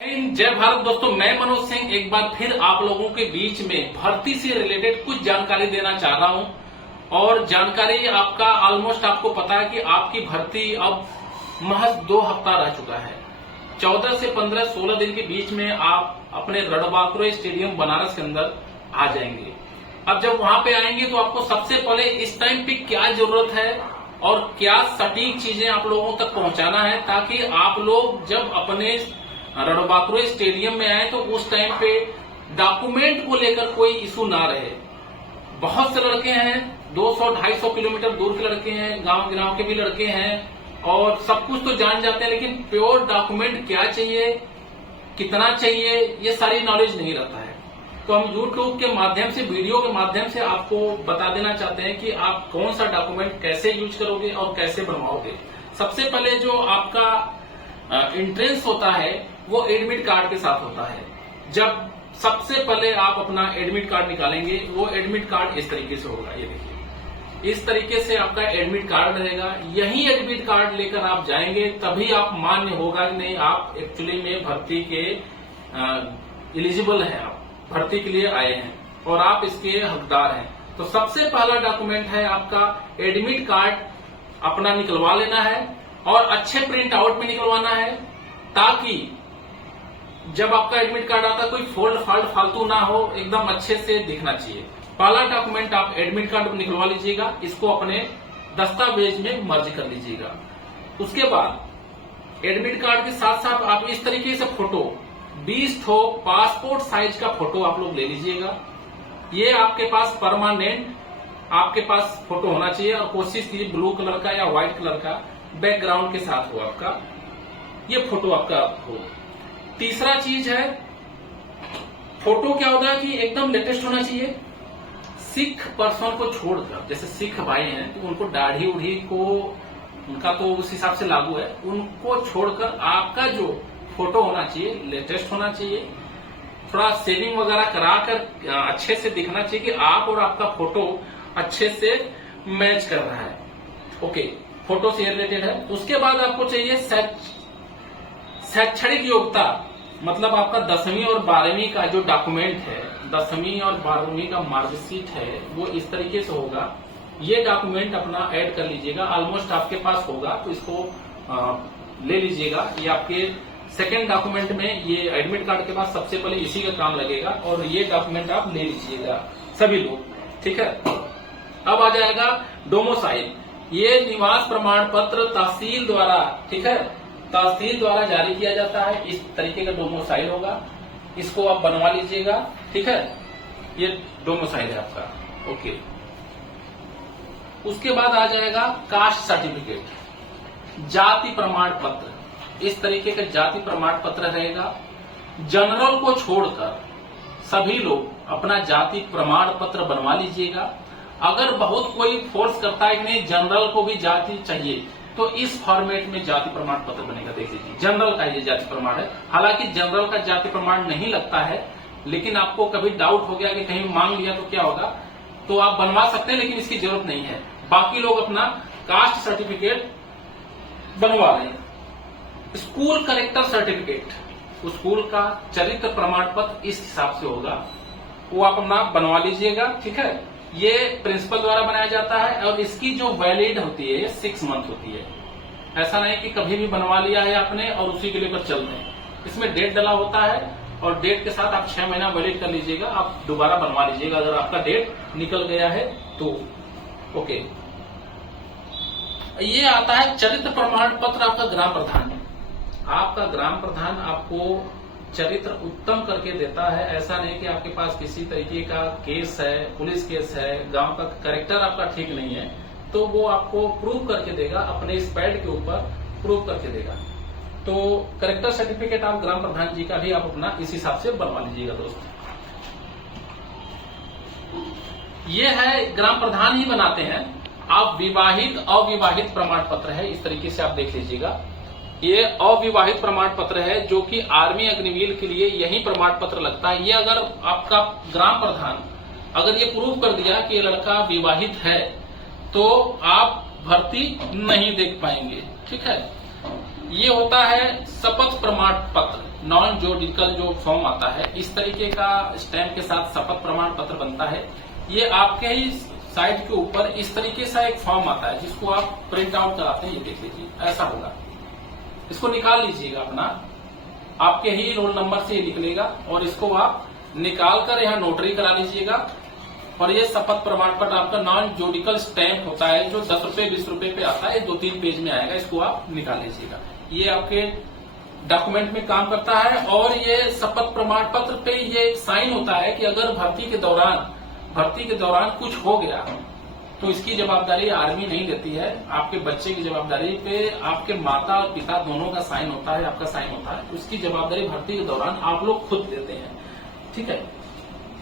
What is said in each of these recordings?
जय भारत दोस्तों, मैं मनोज सिंह एक बार फिर आप लोगों के बीच में भर्ती से रिलेटेड कुछ जानकारी देना चाह रहा हूं। और जानकारी आपका ऑलमोस्ट आपको पता है कि आपकी भर्ती अब महज 2 हफ्ता रह चुका है। 14 से 15-16 दिन के बीच में आप अपने रणबांकुरे स्टेडियम बनारस के अंदर आ जाएंगे। अब जब वहां पे आएंगे तो आपको सबसे पहले इस टाइम पे क्या जरूरत है और क्या सटीक चीजें आप लोगों तक पहुंचाना है, ताकि आप लोग जब अपने रणबांकुरे स्टेडियम में आए तो उस टाइम पे डॉक्यूमेंट को लेकर कोई इशू ना रहे। बहुत से लड़के हैं, 200-250 किलोमीटर दूर के लड़के हैं, गांव के भी लड़के हैं और सब कुछ तो जान जाते हैं, लेकिन प्योर डॉक्यूमेंट क्या चाहिए, कितना चाहिए, ये सारी नॉलेज नहीं रहता है। तो हम YouTube के माध्यम से, वीडियो के माध्यम से आपको बता देना चाहते हैं कि आप कौन सा डॉक्यूमेंट कैसे यूज करोगे और कैसे बनवाओगे। सबसे पहले जो आपका एंट्रेंस होता है वो एडमिट कार्ड के साथ होता है। जब सबसे पहले आप अपना एडमिट कार्ड निकालेंगे, वो एडमिट कार्ड इस तरीके से होगा, ये देखिए, इस तरीके से आपका एडमिट कार्ड रहेगा। यही एडमिट कार्ड लेकर आप जाएंगे, तभी आप मान्य होगा कि नहीं आप एक्चुअली में भर्ती के एलिजिबल हैं, आप भर्ती के लिए आए हैं और आप इसके हकदार हैं। तो सबसे पहला डॉक्यूमेंट है आपका एडमिट कार्ड अपना निकलवा लेना है और अच्छे प्रिंट आउट में निकलवाना है, ताकि जब आपका एडमिट कार्ड आता है कोई फोल्ड फाल्ट फालतू ना हो, एकदम अच्छे से दिखना चाहिए। पहला डॉक्यूमेंट आप एडमिट कार्ड निकलवा लीजिएगा, इसको अपने दस्तावेज में मर्ज कर लीजिएगा। उसके बाद एडमिट कार्ड के साथ साथ आप इस तरीके से फोटो 20 ठो पासपोर्ट साइज का फोटो आप लोग ले लीजिएगा। ये आपके पास परमानेंट आपके पास फोटो होना चाहिए और कोशिश कीजिए ब्लू कलर का या व्हाइट कलर का बैकग्राउंड के साथ हो आपका, ये फोटो आपका हो। तीसरा चीज है, फोटो क्या होता है कि एकदम लेटेस्ट होना चाहिए। सिख पर्सन को छोड़कर, जैसे सिख भाई हैं तो उनको दाढ़ी उढ़ी को उनका तो उस हिसाब से लागू है, उनको छोड़कर आपका जो फोटो होना चाहिए लेटेस्ट होना चाहिए। थोड़ा सेविंग वगैरह कराकर अच्छे से दिखना चाहिए कि आप और आपका फोटो अच्छे से मैच कर रहा है। ओके, फोटो से रिलेटेड है। उसके बाद आपको चाहिए शैक्षणिक योग्यता, मतलब आपका 10वीं और 12वीं का जो डॉक्यूमेंट है, 10वीं और 12वीं का मार्कशीट है, वो इस तरीके से होगा। ये डॉक्यूमेंट अपना ऐड कर लीजिएगा, ऑलमोस्ट आपके पास होगा तो इसको ले लीजिएगा। ये आपके सेकेंड डॉक्यूमेंट में, ये एडमिट कार्ड के बाद सबसे पहले इसी का काम लगेगा और ये डॉक्यूमेंट आप ले लीजिएगा सभी लोग, ठीक है। अब आ जाएगा डोमिसाइल, ये निवास प्रमाण पत्र तहसील द्वारा, ठीक है, तहसील द्वारा जारी किया जाता है। इस तरीके का डोमिसाइल होगा, इसको आप बनवा लीजिएगा, ठीक है। ये डोमिसाइल है आपका, ओके। उसके बाद आ जाएगा कास्ट सर्टिफिकेट, जाति प्रमाण पत्र। इस तरीके का जाति प्रमाण पत्र रहेगा। जनरल को छोड़कर सभी लोग अपना जाति प्रमाण पत्र बनवा लीजिएगा। अगर बहुत कोई फोर्स करता है कि नहीं जनरल को भी जाति चाहिए, तो इस फॉर्मेट में जाति प्रमाण पत्र बनेगा। देख लीजिए, जनरल का ये जाति प्रमाण है। हालांकि जनरल का जाति प्रमाण नहीं लगता है, लेकिन आपको कभी डाउट हो गया कि कहीं मांग लिया तो क्या होगा, तो आप बनवा सकते हैं, लेकिन इसकी जरूरत नहीं है। बाकी लोग अपना कास्ट सर्टिफिकेट बनवा लें। स्कूल करेक्टर सर्टिफिकेट, स्कूल का चरित्र प्रमाण पत्र इस हिसाब से होगा, वो आप अपना बनवा लीजिएगा, ठीक है। ये प्रिंसिपल द्वारा बनाया जाता है और इसकी जो वैलिड होती है ये 6 मंथ होती है। ऐसा नहीं कि कभी भी बनवा लिया है आपने और उसी के लेकर चल रहे हैं। इसमें डेट डला होता है और डेट के साथ आप 6 महीना वैलिड कर लीजिएगा, आप दोबारा बनवा लीजिएगा अगर आपका डेट निकल गया है तो, ओके। ये आता है चरित्र प्रमाण पत्र आपका ग्राम प्रधान। आपका ग्राम प्रधान आपको चरित्र उत्तम करके देता है। ऐसा नहीं कि आपके पास किसी तरीके का केस है, पुलिस केस है, गांव का कैरेक्टर आपका ठीक नहीं है, तो वो आपको प्रूव करके देगा, अपने इस पैड के ऊपर प्रूव करके देगा। तो कैरेक्टर सर्टिफिकेट आप ग्राम प्रधान जी का भी आप अपना इस हिसाब से बनवा लीजिएगा दोस्त। ये है ग्राम प्रधान ही बनाते हैं। आप विवाहित अविवाहित प्रमाण पत्र है, इस तरीके से आप देख लीजिएगा। ये अविवाहित प्रमाण पत्र है, जो कि आर्मी अग्निवीर के लिए यही प्रमाण पत्र लगता है। ये अगर आपका ग्राम प्रधान अगर ये प्रूव कर दिया कि ये लड़का विवाहित है, तो आप भर्ती नहीं देख पाएंगे, ठीक है। ये होता है शपथ प्रमाण पत्र, नॉन जुडिकल जो फॉर्म आता है, इस तरीके का स्टैंप के साथ शपथ प्रमाण पत्र बनता है। ये आपके ही साइड के ऊपर इस तरीके से एक फॉर्म आता है जिसको आप प्रिंट आउट कराते हैं। ये देख लीजिए, ऐसा होगा। इसको निकाल लीजिएगा अपना, आपके ही रोल नंबर से ये निकलेगा और इसको आप निकाल कर यहाँ नोटरी करा लीजिएगा। और ये शपथ प्रमाण पत्र आपका नॉन जुडिकल स्टैंप होता है जो 10 रुपए 20 रुपए पे आता है, 2-3 पेज में आएगा। इसको आप निकाल लीजिएगा। ये आपके डॉक्यूमेंट में काम करता है। और ये शपथ प्रमाण पत्र पे ये साइन होता है कि अगर भर्ती के दौरान कुछ हो गया तो इसकी जवाबदारी आर्मी नहीं लेती है। आपके बच्चे की जवाबदारी पे आपके माता और पिता दोनों का साइन होता है, आपका साइन होता है। उसकी जवाबदारी भर्ती के दौरान आप लोग खुद लेते हैं, ठीक है।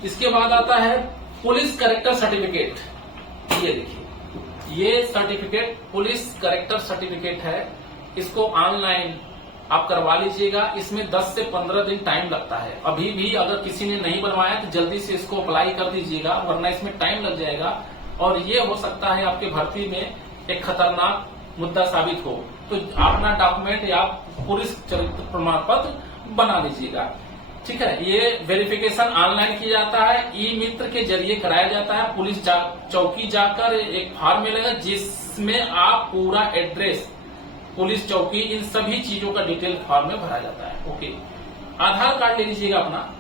इसके बाद आता है पुलिस कैरेक्टर सर्टिफिकेट। ये देखिए, ये सर्टिफिकेट पुलिस कैरेक्टर सर्टिफिकेट है। इसको ऑनलाइन आप करवा लीजिएगा। इसमें 10 से 15 दिन टाइम लगता है। अभी भी अगर किसी ने नहीं बनवाया तो जल्दी से इसको अप्लाई कर दीजिएगा, वरना इसमें टाइम लग जाएगा और ये हो सकता है आपके भर्ती में एक खतरनाक मुद्दा साबित हो। तो अपना डॉक्यूमेंट या पुलिस चरित्र प्रमाण पत्र बना लीजिएगा, ठीक है। ये वेरिफिकेशन ऑनलाइन किया जाता है, ई मित्र के जरिए कराया जाता है। पुलिस चौकी जाकर एक फॉर्म मिलेगा जिसमें आप पूरा एड्रेस, पुलिस चौकी, इन सभी चीजों का डिटेल फॉर्म में भरा जाता है। ओके, आधार कार्ड ले लीजिएगा अपना।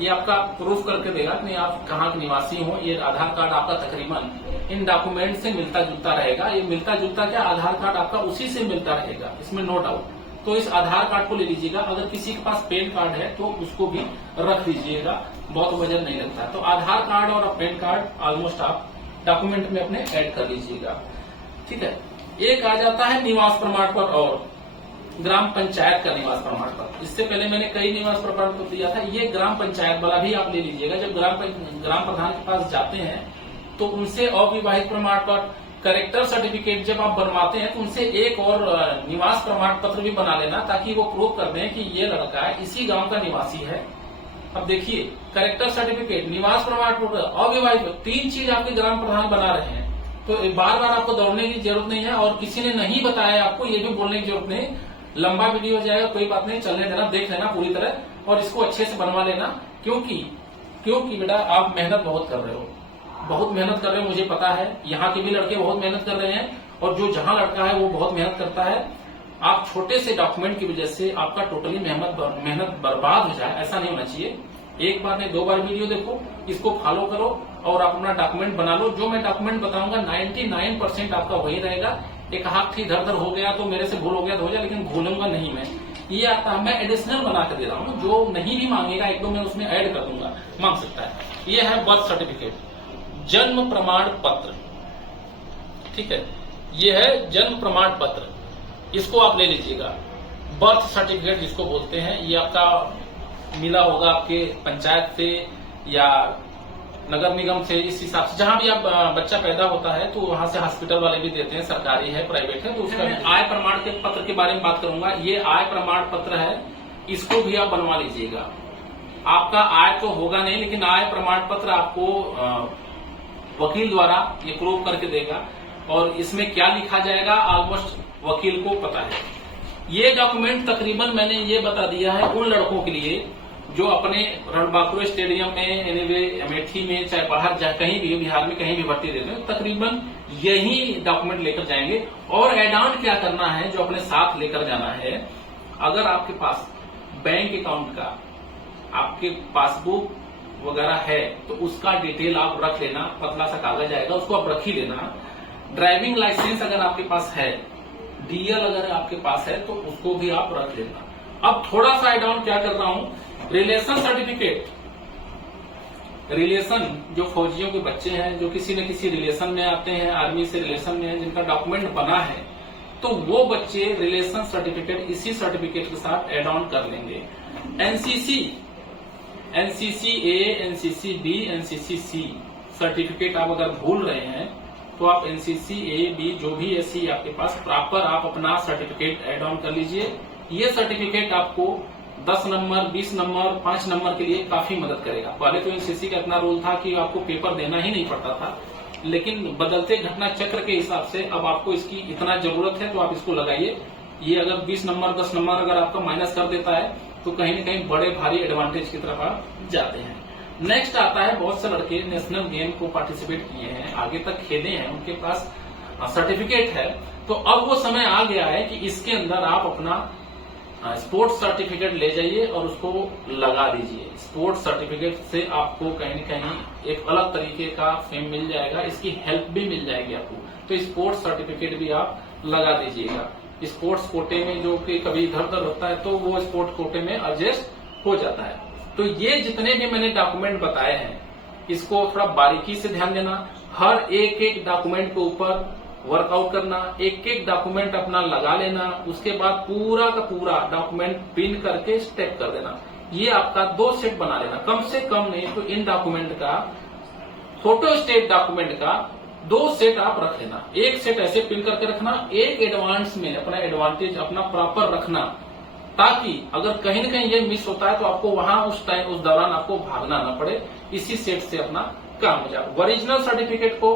ये आपका प्रूफ करके देगा कि आप कहाँ के निवासी हो। ये आधार कार्ड आपका तकरीबन इन डॉक्यूमेंट से मिलता जुलता रहेगा। ये मिलता जुलता क्या, आधार कार्ड आपका उसी से मिलता रहेगा, इसमें नो डाउट। तो इस आधार कार्ड को ले लीजिएगा। अगर किसी के पास पैन कार्ड है तो उसको भी रख लीजिएगा, बहुत वजन नहीं लगता। तो आधार कार्ड और पैन कार्ड ऑलमोस्ट आप डॉक्यूमेंट में अपने ऐड कर लीजिएगा, ठीक है। एक आ जाता है निवास प्रमाण पत्र और ग्राम पंचायत का निवास प्रमाण पत्र। इससे पहले मैंने कई निवास प्रमाण पत्र दिया था। ये ग्राम पंचायत वाला भी आप ले लीजिएगा। जब ग्राम प्रधान के पास जाते हैं तो उनसे अविवाहित प्रमाण पत्र, कैरेक्टर सर्टिफिकेट जब आप बनवाते हैं तो उनसे एक और निवास प्रमाण पत्र भी बना लेना, ताकि वो प्रूव कर दें कि ये लड़का इसी गांव का निवासी है। अब देखिए, कैरेक्टर सर्टिफिकेट, निवास प्रमाण पत्र, अविवाहित, 3 चीज आपके ग्राम प्रधान बना रहे हैं। तो बार बार आपको दौड़ने की जरूरत नहीं है। और किसी ने नहीं बताया आपको, ये भी बोलने की जरूरत नहीं। लंबा वीडियो हो जाएगा, कोई बात नहीं, चलने देना, देख लेना पूरी तरह और इसको अच्छे से बनवा लेना। क्योंकि बेटा आप मेहनत बहुत कर रहे हो, बहुत मेहनत कर रहे हो, मुझे पता है। यहाँ के भी लड़के बहुत मेहनत कर रहे हैं और जो जहाँ लड़का है वो बहुत मेहनत करता है। आप छोटे से डॉक्यूमेंट की वजह से आपका टोटली मेहनत बर्बाद हो जाए, ऐसा नहीं होना चाहिए। एक बार नहीं 2 बार वीडियो देखो, इसको फॉलो करो और अपना डॉक्यूमेंट बना लो। जो मैं डॉक्यूमेंट बताऊंगा 99% आपका वही रहेगा। एक हाथ इधर उधर हो गया तो मेरे से भूल हो गया तो हो जाए, लेकिन भूलूंगा नहीं मैं। ये आता है, मैं एडिशनल बना के दे रहा हूँ। जो नहीं भी मांगेगा, 1-2 मैं उसमें ऐड कर दूंगा, मांग सकता है। ये है बर्थ सर्टिफिकेट, जन्म प्रमाण पत्र, ठीक है। ये है जन्म प्रमाण पत्र, इसको आप ले लीजिएगा। बर्थ सर्टिफिकेट जिसको बोलते हैं, ये आपका मिला होगा आपके पंचायत से या नगर निगम से, इस हिसाब से जहां भी आप बच्चा पैदा होता है तो वहां से हॉस्पिटल वाले भी देते हैं, सरकारी है प्राइवेट है। तो उसका आय प्रमाण के पत्र के बारे में बात करूंगा। ये आय प्रमाण पत्र है, इसको भी आप बनवा लीजिएगा। आपका आय तो होगा नहीं, लेकिन आय प्रमाण पत्र आपको वकील द्वारा ये प्रूव करके देगा। और इसमें क्या लिखा जाएगा ऑलमोस्ट वकील को पता है। ये डॉक्यूमेंट तकरीबन मैंने ये बता दिया है उन लड़कों के लिए जो अपने रणबांकुर स्टेडियम में, एनीवे अमेठी में, चाहे बाहर जाए, कहीं भी बिहार में कहीं भी भर्ती देते हैं, तकरीबन यही डॉक्यूमेंट लेकर जाएंगे। और एड ऑन क्या करना है जो अपने साथ लेकर जाना है, अगर आपके पास बैंक अकाउंट का, आपके पासबुक वगैरह है तो उसका डिटेल आप रख लेना। पतला सा कागज आएगा, उसको आप रख ही लेना। ड्राइविंग लाइसेंस अगर आपके पास है, डीएल अगर आपके पास है तो उसको भी आप रख लेना। अब थोड़ा सा एड ऑन क्या कर रहा हूं, रिलेशन सर्टिफिकेट। रिलेशन, जो फौजियों के बच्चे हैं, जो किसी न किसी रिलेशन में आते हैं, आर्मी से रिलेशन में है, जिनका डॉक्यूमेंट बना है, तो वो बच्चे रिलेशन सर्टिफिकेट इसी सर्टिफिकेट के साथ एड ऑन कर लेंगे। NCC A, NCC B, NCC C certificate आप अगर भूल रहे हैं तो आप एनसीसी ए, बी, जो भी एससी आपके पास प्रॉपर, आप अपना सर्टिफिकेट एड ऑन कर लीजिए। ये सर्टिफिकेट आपको 10 नंबर, 20 नंबर, 5 नंबर के लिए काफी मदद करेगा। पहले तो एनसीसी का इतना रूल था कि आपको पेपर देना ही नहीं पड़ता था, लेकिन बदलते घटना चक्र के हिसाब से अब आपको इसकी इतना जरूरत है तो आप इसको लगाइए। ये अगर 20 नंबर 10 नंबर अगर आपका माइनस कर देता है तो कहीं न कहीं बड़े भारी एडवांटेज की तरफ आप जाते हैं। नेक्स्ट आता है, बहुत से लड़के नेशनल गेम को पार्टिसिपेट किए हैं, आगे तक खेले हैं, उनके पास सर्टिफिकेट है, तो अब वो समय आ गया है कि इसके अंदर आप अपना स्पोर्ट्स सर्टिफिकेट ले जाइए और उसको लगा दीजिए। स्पोर्ट्स सर्टिफिकेट से आपको कहीं न कहीं एक अलग तरीके का फेम मिल जाएगा, इसकी हेल्प भी मिल जाएगी आपको, तो स्पोर्ट्स सर्टिफिकेट भी आप लगा दीजिएगा। स्पोर्ट्स कोटे में जो कि कभी इधर उधर होता है तो वो स्पोर्ट्स कोटे में एडजस्ट हो जाता है। तो ये जितने भी मैंने डॉक्यूमेंट बताए हैं, इसको थोड़ा बारीकी से ध्यान देना, हर एक डॉक्यूमेंट के ऊपर वर्कआउट करना, एक एक डॉक्यूमेंट अपना लगा लेना, उसके बाद पूरा का पूरा डॉक्यूमेंट पिन करके स्टेप कर देना। ये आपका 2 सेट बना लेना, कम से कम नहीं तो इन डॉक्यूमेंट का, फोटो स्टेट डॉक्यूमेंट का 2 सेट आप रख लेना। एक सेट ऐसे पिन करके रखना, एक एडवांस में अपना एडवांटेज अपना प्रॉपर रखना, ताकि अगर कहीं न कहीं ये मिस होता है तो आपको वहां उस दौरान आपको भागना ना पड़े, इसी सेट से अपना काम हो जाए। ओरिजिनल सर्टिफिकेट को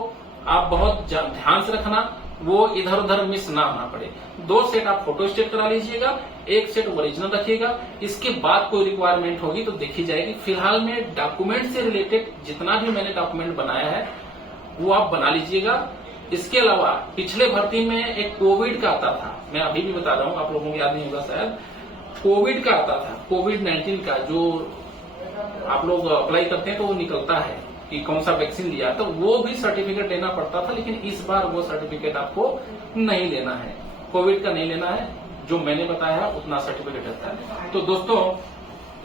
आप बहुत ध्यान से रखना, वो इधर उधर मिस ना होना पड़े। 2 सेट आप फोटो स्टेट करा लीजिएगा, एक सेट ओरिजिनल रखिएगा, इसके बाद कोई रिक्वायरमेंट होगी तो देखी जाएगी। फिलहाल में डॉक्यूमेंट से रिलेटेड जितना भी मैंने डॉक्यूमेंट बनाया है वो आप बना लीजिएगा। इसके अलावा पिछले भर्ती में एक कोविड का आता था, मैं अभी भी बता रहा हूँ, आप लोगों को याद नहीं होगा शायद, कोविड का आता था, कोविड-19 का, जो आप लोग अप्लाई करते हैं तो वो निकलता है कि कौन सा वैक्सीन लिया, तो वो भी सर्टिफिकेट लेना पड़ता था, लेकिन इस बार वो सर्टिफिकेट आपको नहीं लेना है, कोविड का नहीं लेना है, जो मैंने बताया उतना सर्टिफिकेट रहता है। तो दोस्तों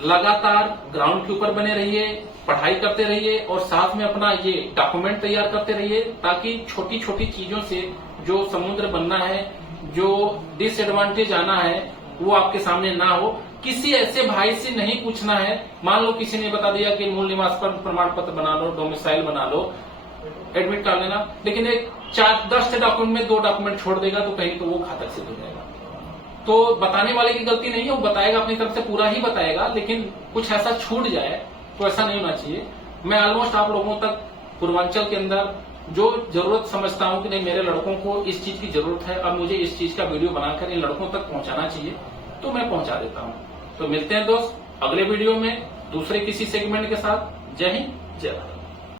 लगातार ग्राउंड के ऊपर बने रहिए, पढ़ाई करते रहिए और साथ में अपना ये डॉक्यूमेंट तैयार करते रहिए, ताकि छोटी छोटी चीजों से जो समुद्र बनना है, जो डिसएडवांटेज आना है, वो आपके सामने ना हो। किसी ऐसे भाई से नहीं पूछना है, मान लो किसी ने बता दिया कि मूल निवास पर प्रमाण पत्र बना लो, डोमिसाइल बना लो, एडमिट कर लेना, लेकिन एक 10 डॉक्यूमेंट में 2 डॉक्यूमेंट छोड़ देगा तो कहीं तो वो घातक सिद्ध हो जाएगा। तो बताने वाले की गलती नहीं है, वो बताएगा अपनी तरफ से पूरा ही बताएगा, लेकिन कुछ ऐसा छूट जाए तो ऐसा नहीं होना चाहिए। मैं ऑलमोस्ट आप लोगों तक पूर्वांचल के अंदर जो जरूरत समझता हूं कि नहीं मेरे लड़कों को इस चीज की जरूरत है, अब मुझे इस चीज का वीडियो बनाकर इन लड़कों तक पहुंचाना चाहिए, तो मैं पहुंचा देता हूं। तो मिलते हैं दोस्त अगले वीडियो में दूसरे किसी सेगमेंट के साथ। जय हिंद, जय भारत।